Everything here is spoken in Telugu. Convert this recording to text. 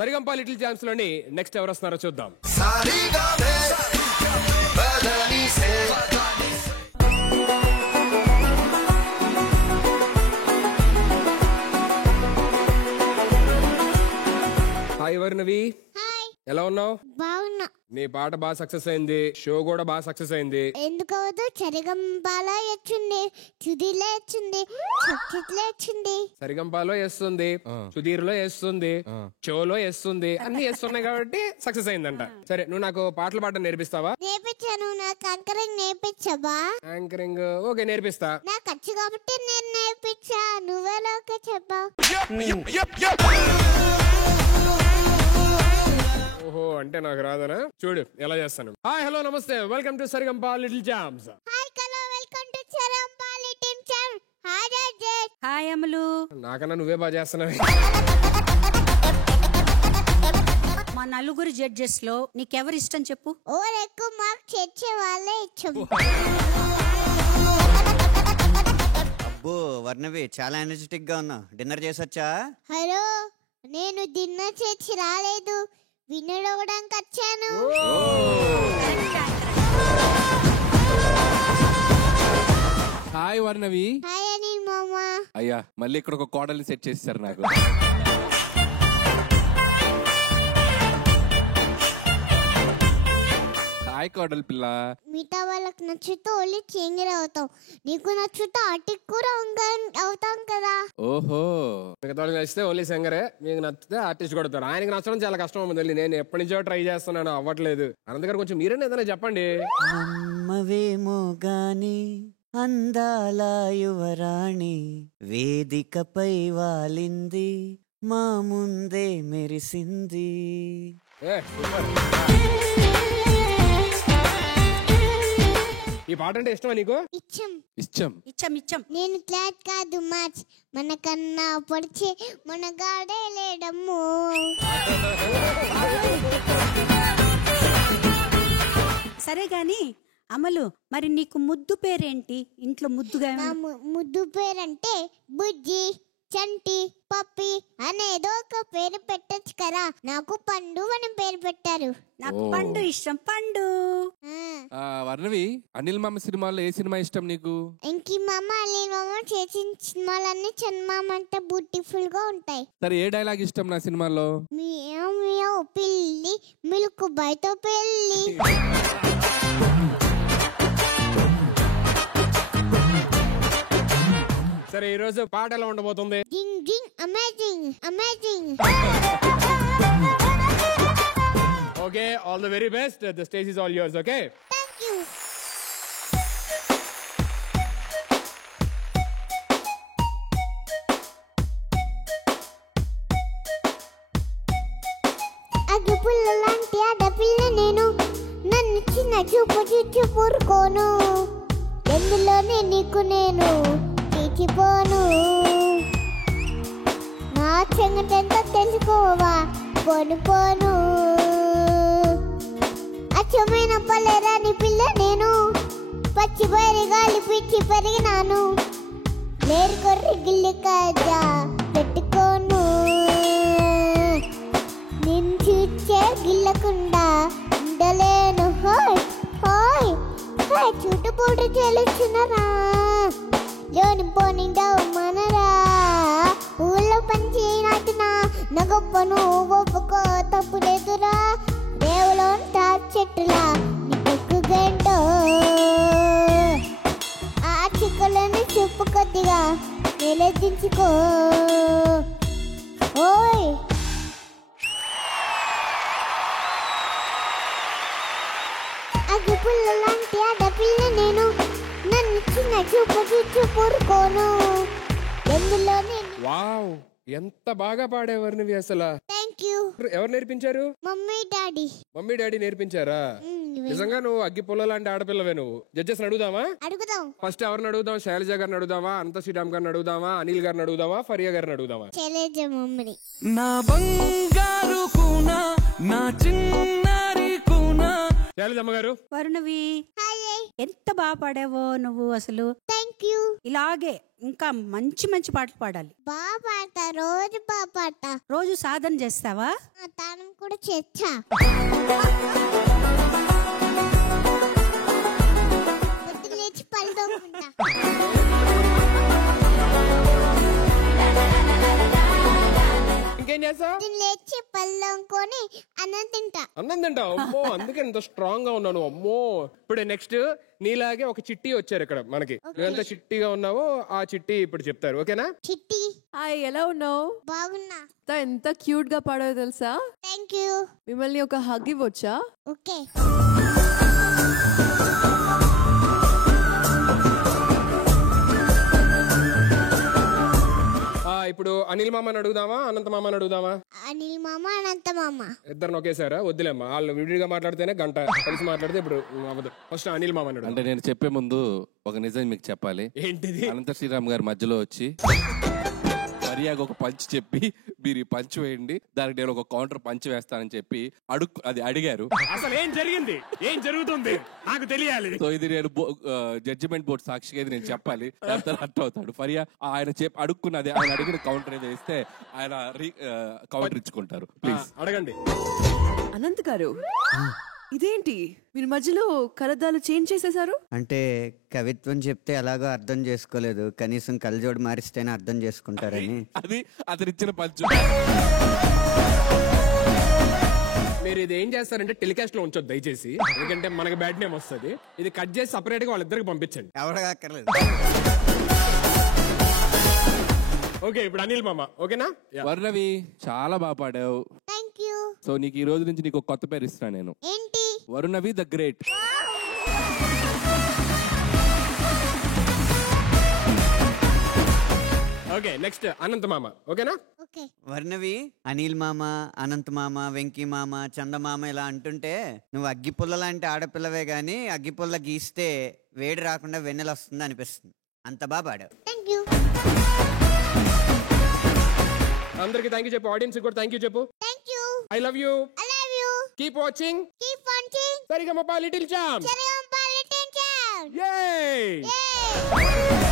సరిగంప లిటిల్ ఛాంప్స్ లోని నెక్స్ట్ ఎవరు వస్తున్నారో చూద్దాం. హాయ్ వర్ణవి, ఎలా ఉన్నావు? బాగున్నా. నీ పాట బాగా సక్సెస్ అయింది, షో కూడా బాగా సక్సెస్ అయింది. ఎందుకవదు? సరిగంపాలో వచ్చింది, సుధీర్లో వచ్చింది, సక్సెస్లో వచ్చింది. సరిగంపాలో వేస్తుంది, సుధీర్ లో వేస్తుంది, షోలో వేస్తుంది, అన్ని వేస్తున్నాయి కాబట్టి సక్సెస్ అయిందంట. సరే, నువ్వు నాకు పాటలు పాడడం నేర్పిస్తావా? నేర్పించాను. నాకు యాంకరింగ్ నేర్పించవా? యాంకరింగ్ ఓకే, నేర్పిస్తా. నాకు వచ్చు కాబట్టి నేను నేర్పించా. నువ్వేలోకే చెప్పావు. ఓహో, అంటే నాకు రాదనా? చూడు ఎలా చేస్తాను. హాయ్, హలో, నమస్తే, welcome to Sa Re Ga Ma Pa little champs. Hi hello, welcome to Sa Re Ga Ma Pa little champs. Hi judges. Hi అమలు. నాకన్నా నువ్వే బాగా చేస్తున్నావు. మా నలుగురు జడ్జెస్ లో నీకెవరు ఇష్టం చెప్పు? ఓవర్ ఎక్కువ మార్క్స్ తెచ్చే వాళ్ళే ఇష్టం. అబ్బో వర్ణవి, చాలా ఎనర్జెటిక్ గా ఉన్నావు. డిన్నర్ చేసొచ్చా? హలో, నేను డిన్నర్ చేసి రాలేదు, వినడానికి వచ్చాను. హాయ్ వర్ణవి. హాయ్ అనిల్ మామా. అయ్యా, మళ్ళీ ఇక్కడ ఒక కోడల్ని సెట్ చేశారు నాకు. హాయ్ కోడలు పిల్ల. మిగతా వాళ్ళకి నచ్చుతూ ఓన్లీ సింగర్ అవుతాం, నీకు నచ్చుతూ ఆర్టిస్ట్ కూడా అవుతాం కదా. ఓహో, మిగతా వాళ్ళకి నచ్చితే ఓన్లీ సింగరే, మీకు నచ్చితే ఆర్టిస్ట్ కొడతారు. ఆయనకి నచ్చడం చాలా కష్టం ఉంది. నేను ఎప్పటి నుంచో ట్రై చేస్తున్నాను, అవ్వట్లేదు. అనంతగారు కొంచెం మీరే ఏదైనా చెప్పండి. నమ్మవేమో గాని అందాల యువరాణి వేదికపై వాలింది, మా ముందే మెరిసింది. ఈ పాట అంటే ఇష్టమా నీకు? ఇచ్చం ఇష్టం. ఇచ్చం ఇచ్చం. నేను క్లాట్ కాదు మ్యాచ్, మనకన్నా పొడిచే మనగాడే లేడమ్ము. సరే గాని అమలు, మరి నీకు ముద్దు పేరేంటి? ఇంట్లో ముద్దుగా నా ముద్దు పేరంటే బుజ్జి, చంటి, పప్పి అనేదో ఒక పేరు పెట్టచ్చు కదా. నాకు పండు అని పేరు పెట్టారు. నాకు పండు ఇష్టం, పండు. వర్ణవి, అనిల్ మామ సినిమాలో ఏ సినిమా ఇష్టం నీకు? ఇంకి మామ అనిల్ మామ చేసిన సినిమాలన్నీ చందమామ అంటే బ్యూటిఫుల్ గా ఉంటాయి. సరే, ఏ డైలాగ్ ఇష్టం నా సినిమాలో? మియావ్ మియావ్ పిల్లి మిల్క్ బయట పెళ్ళి. సరే, ఈ రోజు పాట ఎలా ఉండబోతుంది? Zing zing amazing amazing. Okay, all the very best. The stage is all yours. Okay, thank you. అగ్గిపుల్ల లాంటి ఆడపిల్ల నేను, నన్ను చిన్న చూపు చూచి పూరుకోను, ఎందులోనే నీకు నేను తీర్చిపోను. నా సంగతంతా తెలుసుకోవా, పోను పోను. అచ్చమైన పల్లెరాని పిల్ల నేను, పచ్చి బయలు గాలి పిచ్చి పెరిగినాను, లేరు కొర్రి గిల్లి కాజా పెట్టుకోను. నిన్ను చూచే గిల్లకుండా ఉండలేను. హాయ్ హాయ్ హాయ్, చుట్టుపూట తెలుసునరా, లోని పోనిండవు మనరా. ఊళ్ళో పని నాటినా నా గొప్పను ఒప్పుకో, తప్పు లేదురా. దేవులో చెట్టులా నీకు గంటో, ఆ చిక్కులని చూపు కొద్దిగా నిలదించుకో. ఓయ్, అగ్గిపుల్ల లాంటి ఆడపిల్ల నేను, నన్ను చిన్న చూపు చూచి పూరుకోను, ఎందులోనే. వావ్, ఎంత బాగా పాడేవారు నువ్వు అసలు. Thank you. ఎవరు నేర్పించారు? Mummy daddy. మమ్మీ డాడీ నేర్పించారా? నిజంగా నువ్వు అగ్గి పొల్ల లాంటి ఆడపిల్లవే. నువ్వు జడ్జెస్ అడుగుదామా? అడుగుదాం. ఫస్ట్ ఎవరిని అడుగుదాం? శైలజ గారిని అడుగుదామా, అనంత శ్రీరామ్ గారిని అడుగుదామా, అనిల్ గారిని అడుగుదామా, ఫరియా గారిని అడుగుదామా? శైలజ మమ్మీని. నా బంగారు కూనా, నా చిన్నారి కూనా. శైలజమ్మ గారు. వరుణవి. హాయ్. ఎంత బాగా పాడావో నువ్వు అసలు. Thank you. ఇలాగే ఇంకా మంచి మంచి పాటలు పాడాలి. బాగా పాడతా, రోజు బాగా పాడతా. రోజు సాధన చేస్తావా? తానం కూడా చేస్తా. పొద్దున్న లేచి పళ్ళు తోముకుంటా. ఇంకేం చేస్తావు? పొద్దున్న లేచి పళ్ళు తోముకొని అన్నం తింటా. అన్నం తింటావు? అమ్మో, అందుకే ఇంత స్ట్రాంగ్ గా ఉన్నాను. అమ్మో, ఇప్పుడు నెక్స్ట్ నీలాగే ఒక చిట్టి వచ్చారు ఇక్కడ మనకి. నువ్వు ఎంత చిట్టిగా ఉన్నావో ఆ చిట్టి ఇప్పుడు చెప్తారు, ఓకేనా? చిట్టి హాయ్, ఎలా ఉన్నావు? బాగున్నా. ఎంత క్యూట్ గా పాడావో తెలుసా? Thank you. మిమ్మల్ని ఒక హగ్ ఇవ్వచ్చా? ఓకే. ఇప్పుడు అనిల్ మామని అడుగుదామా, అనంత మామని అడుగుదామా? అనిల్ మామ, అనంత మామ. ఇద్దరు ఒకేసారా? వద్దులేమ్మా, వాళ్ళు విడిగా మాట్లాడితేనే గంట, కలిసి మాట్లాడితే ఇప్పుడు అవ్వదు. ఫస్ట్ అనిల్ మామని అడుగు. అంటే నేను చెప్పే ముందు ఒక నిజం మీకు చెప్పాలి. ఏంటిది? అనంత శ్రీరామ్ గారి మధ్యలో వచ్చి మర్యాగా ఒక పంచ్ చెప్పి మీరు ఈ పంచ్ వేయండి, దానికి నేను ఒక కౌంటర్ పంచ్ వేస్తానని చెప్పి అది అడిగారు. అసలు ఏం జరిగింది, ఏం జరుగుతుంది నాకు తెలియాలి. సో ఇది నేను జడ్జిమెంట్ బోర్డు సాక్షిగా ఇది నేను చెప్పాలి, లేకపోతే అర్థం అవుతాడు. ఫరియా ఆయన అడుక్కున్నది, ఆయన అడిగిన కౌంటర్ ఏదో ఇస్తే ఆయన కౌంటర్ ఇచ్చుకుంటారు. ప్లీజ్ అడగండి. అనంత్ గారు, ఇదేంటి మీరు మధ్యలో కరదాలు చేంజ్ చేసేసారు? అంటే కవిత్వం చెప్తే ఎలాగో అర్థం చేసుకోలేదు, కనీసం కళ్ళజోడు మారిస్తేనే అర్థం చేసుకుంటారని. అది అతను ఇచ్చిన పంచు. మీరు ఇది ఏం చేస్తారంటే టెలికాస్ట్ లో ఉంచొద్దు దయచేసి, ఎందుకంటే మనకి బ్యాడ్ నేమ్ వస్తుంది. ఇది కట్ చేసి సపరేట్ గా వాళ్ళిద్దరికి పంపించండి. ఎవడగా అక్కర్లేదు. ఓకే, ఇప్పుడు అనిల్ మామ, ఓకేనా? వర్ణవి, చాలా బాగా పాడావు. Thank you. సో నీకు ఈ రోజు నుంచి నీకు ఒక కొత్త పేరు ఇస్తున్నా నేను. ఏంటి? Varunavi the great. Okay, next అనంత మామ, ఓకేనా? ఓకే. వర్ణవి, అనిల్ మామ, అనంత్ మామ, వెంకీ మామ, చందమామ ఇలా అంటుంటే నువ్వు అగ్గిపుల్ల లాంటి ఆడపిల్లవే గాని అగ్గిపుల్ల గీస్తే వేడి రాకుండా వెన్నెల వస్తుంది అనిపిస్తుంది. అంత బాగా పాడావు. Thank you. అందరికి థ్యాంక్ యూ చెప్పు, ఆడియన్స్ కూడా థ్యాంక్ యూ చెప్పు. Thank you. I love you. I love you. Keep watching. Keep watching. Sarigamapa little champs. Sarigamapa little champs. Yay! Yay!